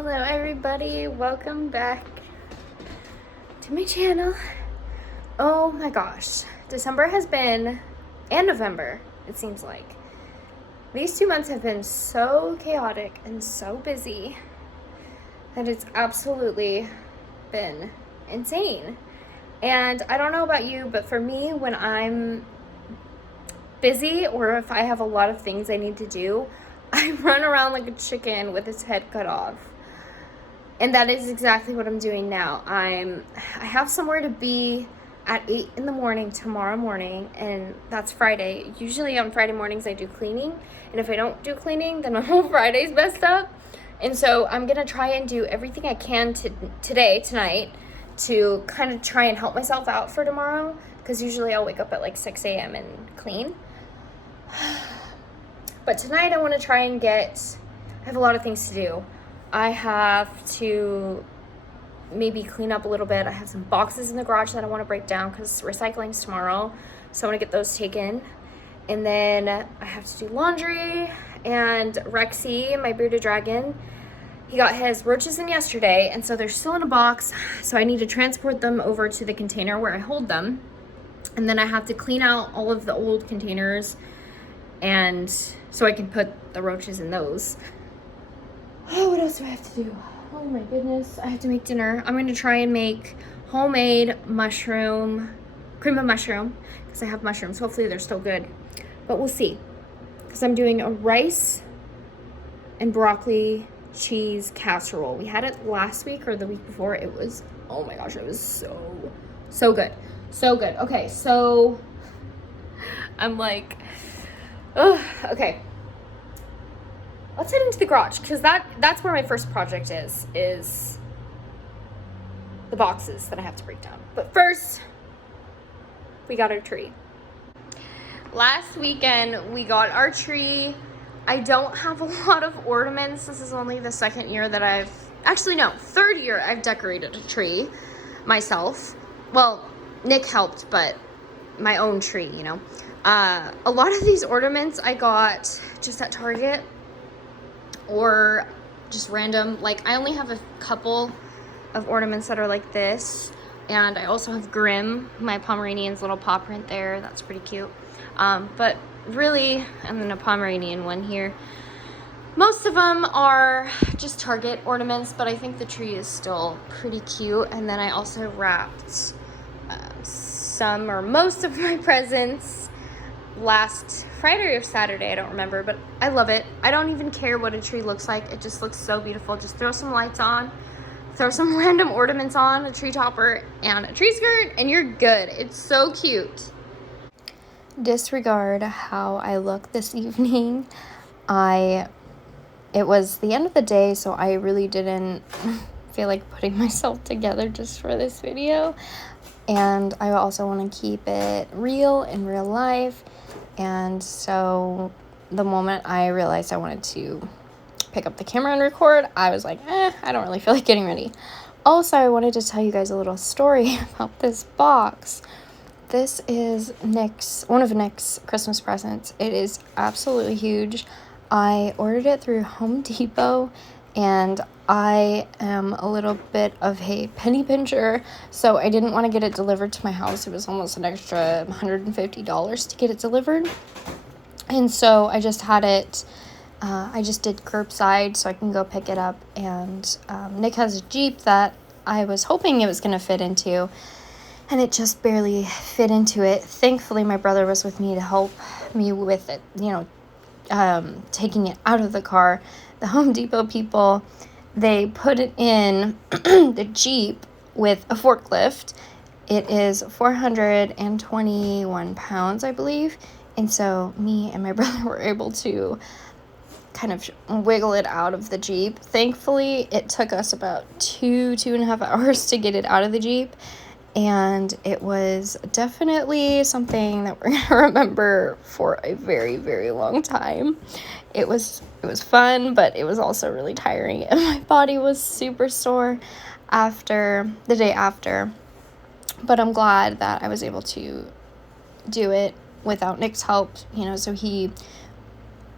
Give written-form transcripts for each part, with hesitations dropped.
Hello everybody, welcome back to my channel. Oh my gosh, December has been, and November, it seems like. These 2 months have been so chaotic and so busy that it's absolutely been insane. And I don't know about you, but for me, when I'm busy or if I have a lot of things I need to do, I run around like a chicken with its head cut off. And that is exactly what I'm doing now. I have somewhere to be at 8 in the morning tomorrow morning, and that's Friday. Usually on Friday mornings I do cleaning, and if I don't do cleaning, then my whole Friday's messed up. And so I'm gonna try and do everything I can tonight, to kind of try and help myself out for tomorrow, because usually I'll wake up at like 6 a.m. and clean. But tonight I want to try and I have a lot of things to do. I have to maybe clean up a little bit. I have some boxes in the garage that I want to break down because recycling's tomorrow. So I want to get those taken. And then I have to do laundry. And Rexy, my bearded dragon, he got his roaches in yesterday. And so they're still in a box. So I need to transport them over to the container where I hold them. And then I have to clean out all of the old containers. And so I can put the roaches in those. Oh, what else do I have to do? Oh my goodness, I have to make dinner. I'm going to try and make homemade cream of mushroom, because I have mushrooms. Hopefully they're still good, but we'll see. Because I'm doing a rice and broccoli cheese casserole. We had it last week or the week before. It was, oh my gosh, it was so good. So good. Okay, so I'm like, oh, okay. Let's head into the garage, because that's where my first project is the boxes that I have to break down. But first, we got our tree. Last weekend, we got our tree. I don't have a lot of ornaments. This is only the second year that third year I've decorated a tree myself. Well, Nick helped, but my own tree, you know. A lot of these ornaments I got just at Target, or just random. Like, I only have a couple of ornaments that are like this, and I also have Grimm, my Pomeranian's little paw print there. That's pretty cute. But really, and then a Pomeranian one here. Most of them are just Target ornaments, but I think the tree is still pretty cute. And then I also wrapped some or most of my presents last Friday or Saturday, I don't remember, but I love it. I don't even care what a tree looks like. It just looks so beautiful. Just throw some lights on, throw some random ornaments on, a tree topper and a tree skirt, and you're good. It's so cute. Disregard how I look this evening. It was the end of the day, so I really didn't feel like putting myself together just for this video. And I also want to keep it real in real life. And so the moment I realized I wanted to pick up the camera and record, I was like, I don't really feel like getting ready. Also, I wanted to tell you guys a little story about this box. This is one of Nick's Christmas presents. It is absolutely huge. I ordered it through Home Depot, and I am a little bit of a penny pincher, so I didn't want to get it delivered to my house. It was almost an extra $150 to get it delivered. And so I just had it, I just did curbside so I can go pick it up. And Nick has a Jeep that I was hoping it was going to fit into, and it just barely fit into it. Thankfully, my brother was with me to help me with it, taking it out of the car. The Home Depot people, they put it in the Jeep with a forklift. It is 421 pounds, I believe. And so me and my brother were able to kind of wiggle it out of the Jeep. Thankfully, it took us about 2.5 hours to get it out of the Jeep. And it was definitely something that we're going to remember for a very, very long time. It was fun, but it was also really tiring, and my body was super sore after the day after. But I'm glad that I was able to do it without Nick's help, so he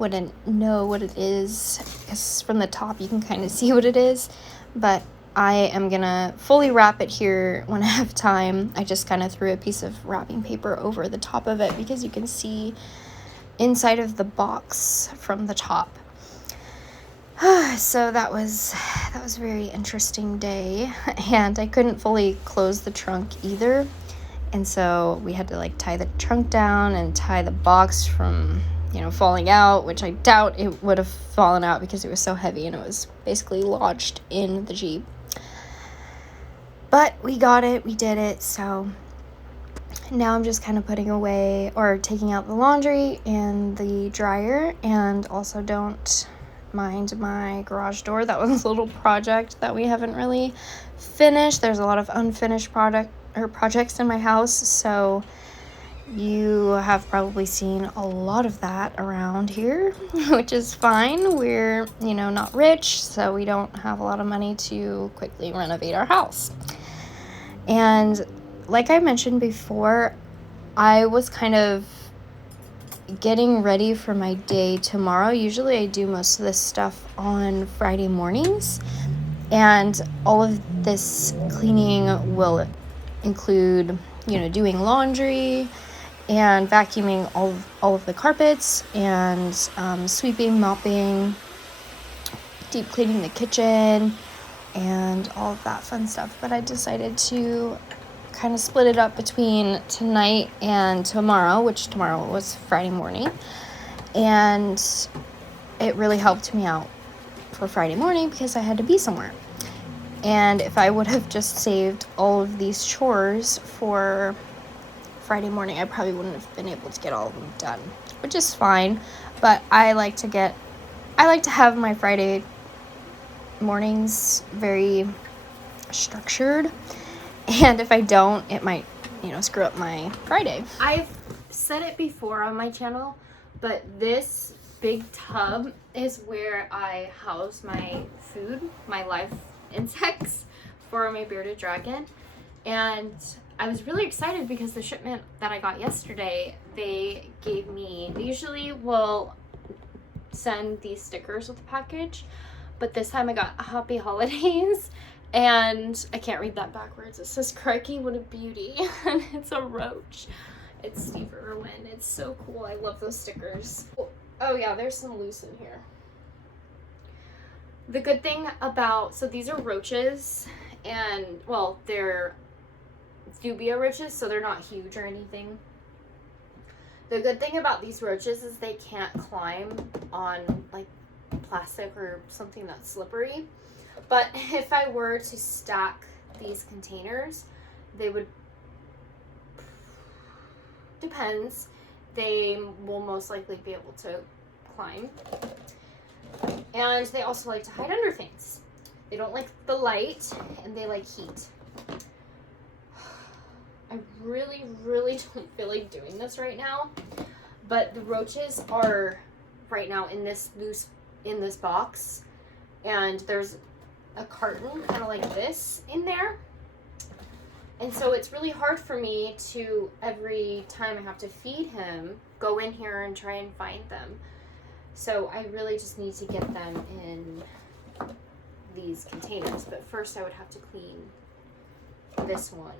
wouldn't know what it is, because from the top you can kind of see what it is, but I am gonna fully wrap it here when I have time. I just kind of threw a piece of wrapping paper over the top of it because you can see inside of the box from the top. So that was a very interesting day, and I couldn't fully close the trunk either, and so we had to like tie the trunk down and tie the box from, you know, falling out, which I doubt it would have fallen out because it was so heavy and it was basically lodged in the Jeep. But we got it, we did it. So now I'm just kind of putting away or taking out the laundry and the dryer, and also don't mind my garage door. That was a little project that we haven't really finished. There's a lot of unfinished projects in my house, so you have probably seen a lot of that around here, which is fine. We're, you know, not rich, so we don't have a lot of money to quickly renovate our house. And like I mentioned before, I was kind of getting ready for my day tomorrow. Usually I do most of this stuff on Friday mornings, and all of this cleaning will include, you know, doing laundry and vacuuming all of the carpets, and sweeping, mopping, deep cleaning the kitchen, and all of that fun stuff. But I decided to kind of split it up between tonight and tomorrow, which tomorrow was Friday morning, and it really helped me out for Friday morning because I had to be somewhere. And if I would have just saved all of these chores for Friday morning, I probably wouldn't have been able to get all of them done, which is fine. But I like to have my Friday mornings very structured, and if I don't, it might, you know, screw up my Friday. I've said it before on my channel, but this big tub is where I house my food, my live insects for my bearded dragon. And I was really excited because the shipment that I got yesterday, they usually will send these stickers with the package, but this time I got Happy Holidays, and I can't read that backwards. It says Crikey, what a beauty, and it's a roach. It's Steve Irwin. It's so cool. I love those stickers. Oh yeah, there's some loose in here. The good thing about, so these are roaches, and well, they're dubia roaches, so they're not huge or anything. The good thing about these roaches is they can't climb on like plastic or something that's slippery. But if I were to stack these containers, they would, depends, they will most likely be able to climb. And they also like to hide under things. They don't like the light, and they like heat. I really, really don't feel like doing this right now, but the roaches are right now in this box, and there's a carton kind of like this in there, and so it's really hard for me to, every time I have to feed him, go in here and try and find them. So I really just need to get them in these containers, but first I would have to clean this one.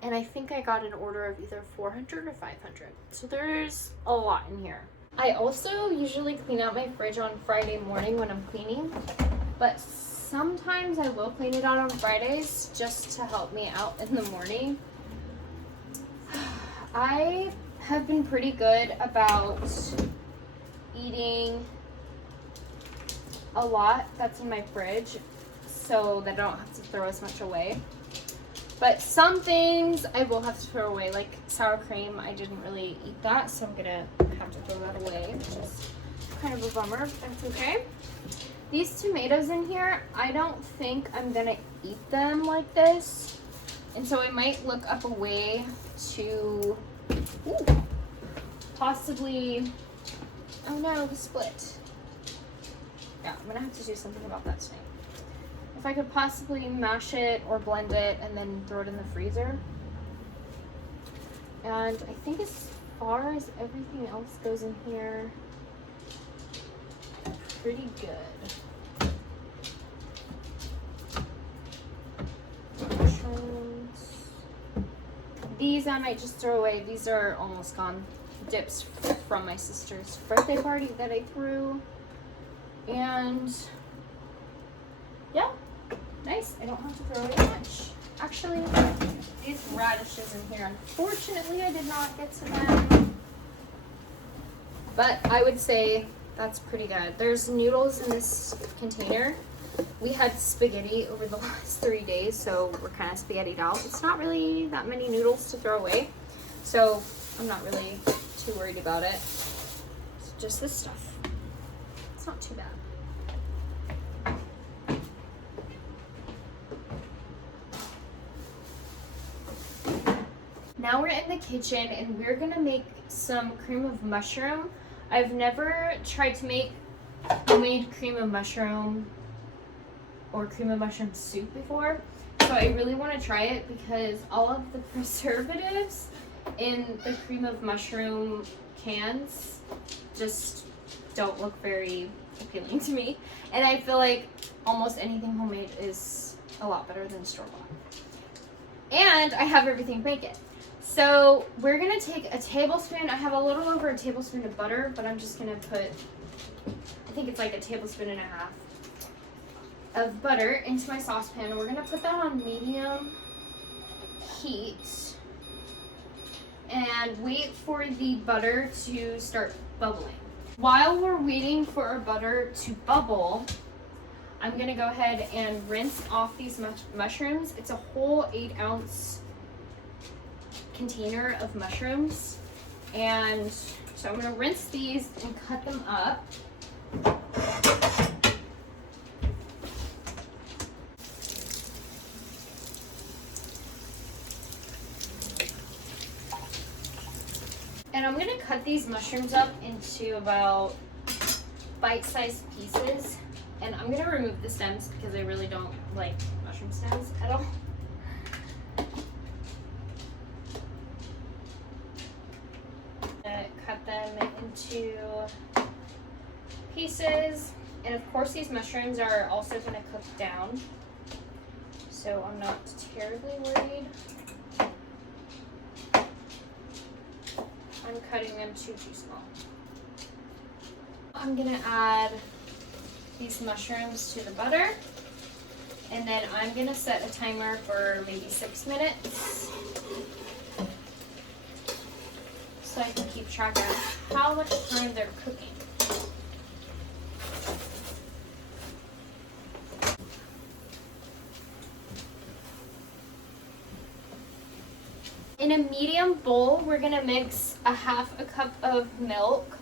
And I think I got an order of either 400 or 500. So there's a lot in here. I also usually clean out my fridge on Friday morning when I'm cleaning, but sometimes I will clean it out on Fridays just to help me out in the morning. I have been pretty good about eating a lot that's in my fridge so that I don't have to throw as much away. But some things I will have to throw away, like sour cream. I didn't really eat that, so I'm gonna have to throw that away, which is kind of a bummer, but that's okay. These tomatoes in here, I don't think I'm gonna eat them like this. And so I might look up a way to possibly, oh no, the split. Yeah, I'm gonna have to do something about that tonight. If I could possibly mash it or blend it and then throw it in the freezer. And I think it's far as everything else goes in here, pretty good. Mushrooms. These I might just throw away. These are almost gone. Dips from my sister's birthday party that I threw. And yeah, nice. I don't have to throw away much. Actually, these radishes in here, unfortunately, I did not get to them. But I would say that's pretty good. There's noodles in this container. We had spaghetti over the last 3 days, so we're kind of spaghettied out. It's not really that many noodles to throw away, so I'm not really too worried about it. It's just this stuff. It's not too bad. Now we're in the kitchen and we're gonna make some cream of mushroom. I've never tried to make homemade cream of mushroom or cream of mushroom soup before, so I really want to try it because all of the preservatives in the cream of mushroom cans just don't look very appealing to me, and I feel like almost anything homemade is a lot better than store-bought. And I have everything to make it. So we're gonna take a tablespoon. I have a little over a tablespoon of butter, but I'm just gonna put, I think it's like a tablespoon and a half of butter into my saucepan. We're gonna put that on medium heat and wait for the butter to start bubbling. While we're waiting for our butter to bubble, I'm gonna go ahead and rinse off these mushrooms. It's a whole 8-ounce container of mushrooms, and so I'm gonna rinse these and cut them up. And I'm gonna cut these mushrooms up into about bite-sized pieces, and I'm gonna remove the stems because I really don't like mushroom stems at all. Cut them into pieces, and of course these mushrooms are also going to cook down, so I'm not terribly worried. I'm cutting them too small. I'm going to add these mushrooms to the butter, and then I'm going to set a timer for maybe 6 minutes. So I can keep track of how much time they're cooking. In a medium bowl, we're gonna mix a 1/2 cup of milk,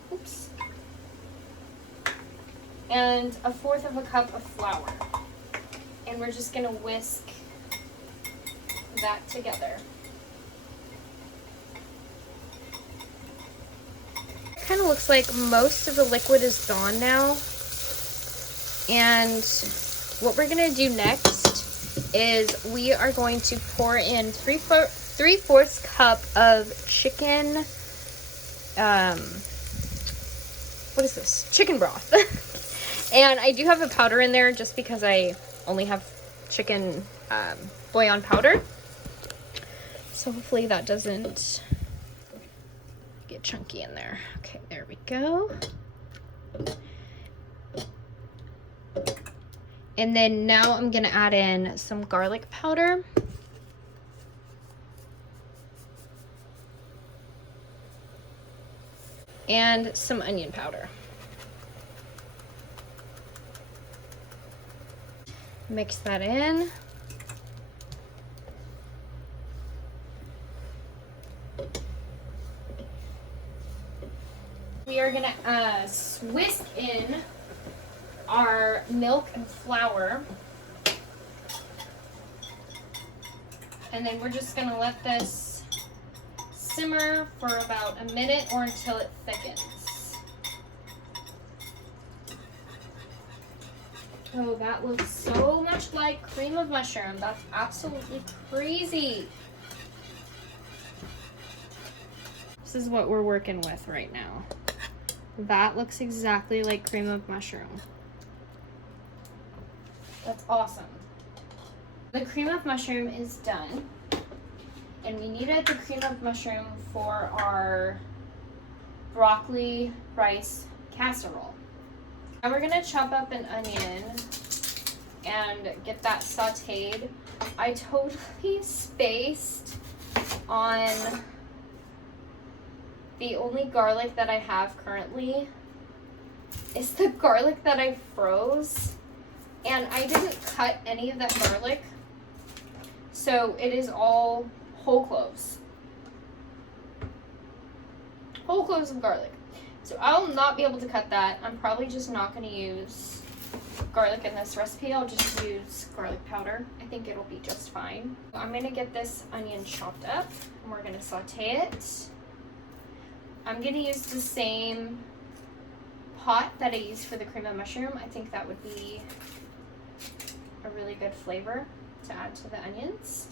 and a 1/4 cup of flour. And we're just gonna whisk that together. Kind of looks like most of the liquid is gone now, and what we're gonna do next is we are going to pour in 3/4 cup of chicken, what is this? Chicken broth. And I do have a powder in there just because I only have chicken bouillon powder, so hopefully that doesn't get chunky in there. Okay, there we go. And then now I'm gonna add in some garlic powder. And some onion powder. Mix that in. We are gonna whisk in our milk and flour, and then we're just gonna let this simmer for about a minute or until it thickens. Oh, that looks so much like cream of mushroom. That's absolutely crazy. This is what we're working with right now. That looks exactly like cream of mushroom. That's awesome. The cream of mushroom is done. And we needed the cream of mushroom for our broccoli rice casserole. Now we're gonna chop up an onion and get that sauteed. I totally spaced on the only garlic that I have currently is the garlic that I froze, and I didn't cut any of that garlic, so it is all whole cloves. Whole cloves of garlic. So I'll not be able to cut that. I'm probably just not going to use garlic in this recipe. I'll just use garlic powder. I think it'll be just fine. I'm going to get this onion chopped up and we're going to saute it. I'm going to use the same pot that I used for the cream of mushroom. I think that would be a really good flavor to add to the onions.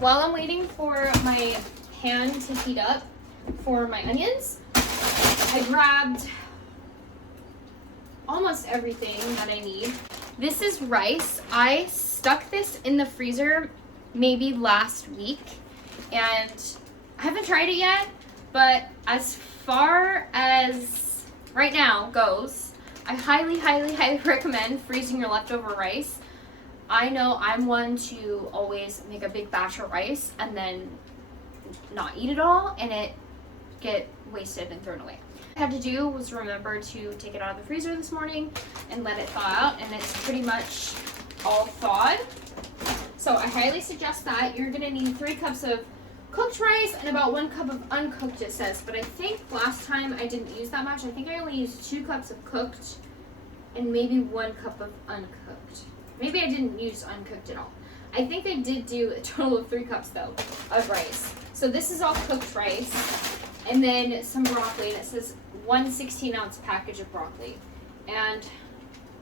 While I'm waiting for my pan to heat up for my onions, I grabbed almost everything that I need. This is rice. I stuck this in the freezer maybe last week, and I haven't tried it yet, but as far as right now goes, I highly, highly, highly recommend freezing your leftover rice. I know I'm one to always make a big batch of rice and then not eat it all and it get wasted and thrown away. What I had to do was remember to take it out of the freezer this morning and let it thaw out, and it's pretty much all thawed. So I highly suggest that. You're gonna need 3 cups of cooked rice and about 1 cup of uncooked, it says, but I think last time I didn't use that much. I think I only used 2 cups of cooked and maybe 1 cup of uncooked. Maybe I didn't use uncooked at all. I think I did do a total of 3 cups though of rice. So this is all cooked rice, and then some broccoli, and it says 1 16-ounce package of broccoli. And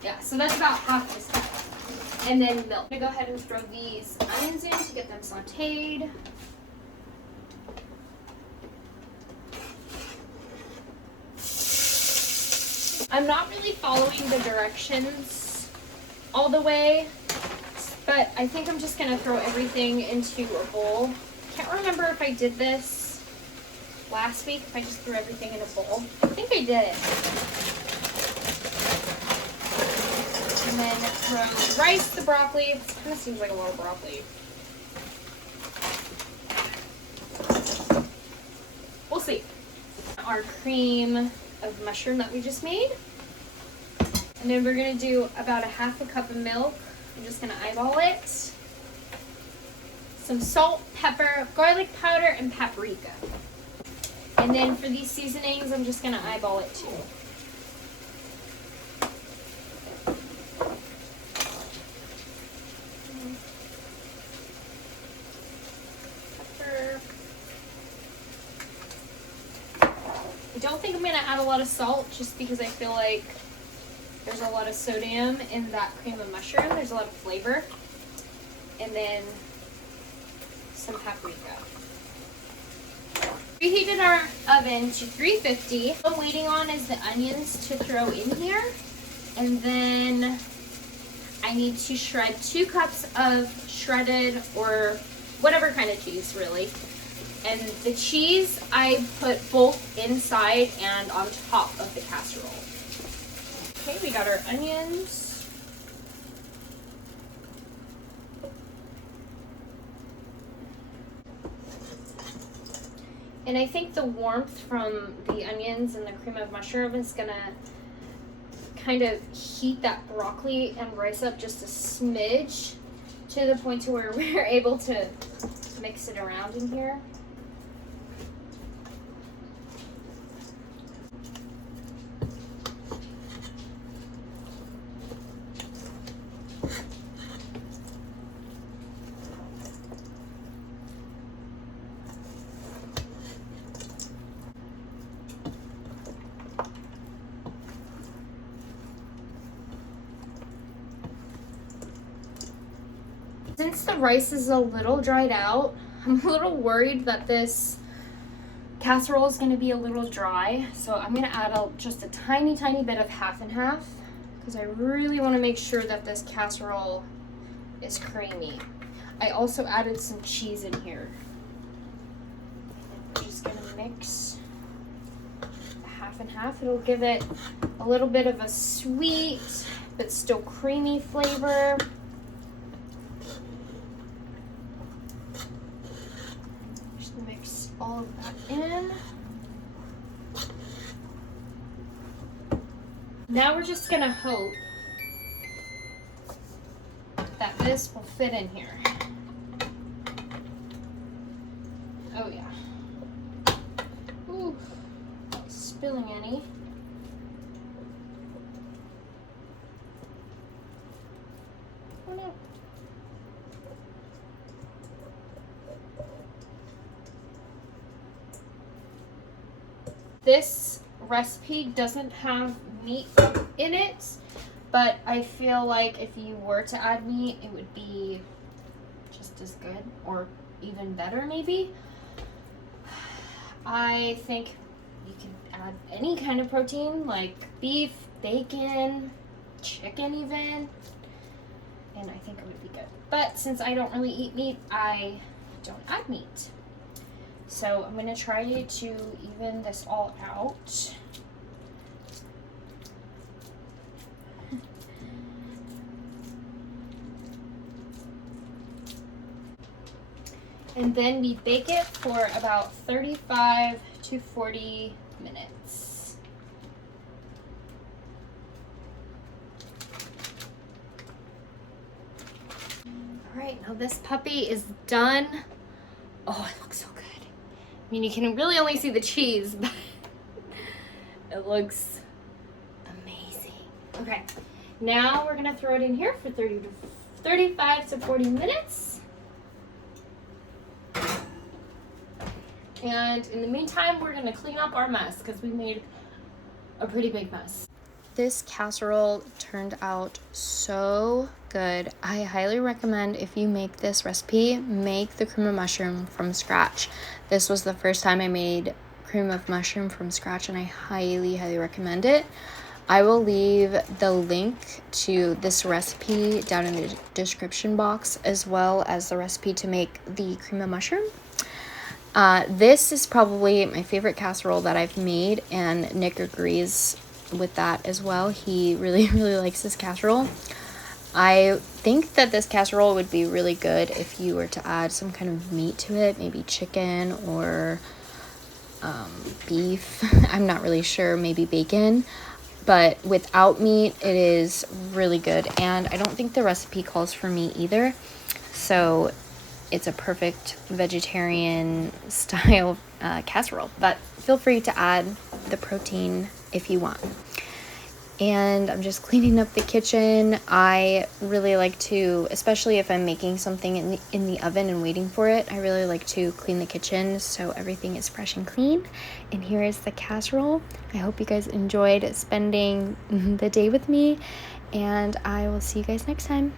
yeah, so that's about half this cup. And then milk. I'm gonna go ahead and throw these onions in to get them sauteed. I'm not really following the directions all the way, but I think I'm just gonna throw everything into a bowl. Can't remember if I did this last week, if I just threw everything in a bowl. I think I did. And then throw rice, the broccoli. This kind of seems like a lot of broccoli. We'll see. Our cream of mushroom that we just made. And then we're gonna do about 1/2 cup of milk. I'm just gonna eyeball it. Some salt, pepper, garlic powder, and paprika. And then for these seasonings, I'm just gonna eyeball it too. Pepper. I don't think I'm gonna add a lot of salt just because I feel like there's a lot of sodium in that cream of mushroom. There's a lot of flavor. And then some paprika. Preheated our oven to 350. What I'm waiting on is the onions to throw in here. And then I need to shred 2 cups of shredded or whatever kind of cheese, really. And the cheese I put both inside and on top of the casserole. Okay, we got our onions. And I think the warmth from the onions and the cream of mushroom is gonna kind of heat that broccoli and rice up just a smidge to the point to where we're able to mix it around in here. Since the rice is a little dried out, I'm a little worried that this casserole is going to be a little dry. So I'm going to add just a tiny bit of half and half because I really want to make sure that this casserole is creamy. I also added some cheese in here. I'm just going to mix the half and half. It'll give it a little bit of a sweet but still creamy flavor. Mix all of that in. Now we're just gonna hope that this will fit in here. Oh yeah. Ooh, not spilling any. Oh no. This recipe doesn't have meat in it, but I feel like if you were to add meat, it would be just as good or even better maybe. I think you can add any kind of protein like beef, bacon, chicken even, and I think it would be good. But since I don't really eat meat, I don't add meat. So I'm going to try to even this all out. And then we bake it for about 35 to 40 minutes. All right, now this puppy is done. Oh, it looks so good. I mean, you can really only see the cheese, but it looks amazing. Okay, now we're gonna throw it in here for 35 to 40 minutes. And in the meantime, we're gonna clean up our mess because we made a pretty big mess. This casserole turned out so good. I highly recommend if you make this recipe, make the cream of mushroom from scratch. This was the first time I made cream of mushroom from scratch and I highly recommend it. I will leave the link to this recipe down in the description box as well as the recipe to make the cream of mushroom. This is probably my favorite casserole that I've made and Nick agrees with that as well. He really likes this casserole. I think that this casserole would be really good if you were to add some kind of meat to it, maybe chicken or beef. I'm not really sure, maybe bacon, but without meat it is really good, and I don't think the recipe calls for meat either, so it's a perfect vegetarian style casserole, but feel free to add the protein if you want. And I'm just cleaning up the kitchen. I really like to, especially if I'm making something in the oven and waiting for it, I really like to clean the kitchen so everything is fresh and clean. And here is the casserole. I hope you guys enjoyed spending the day with me, and I will see you guys next time.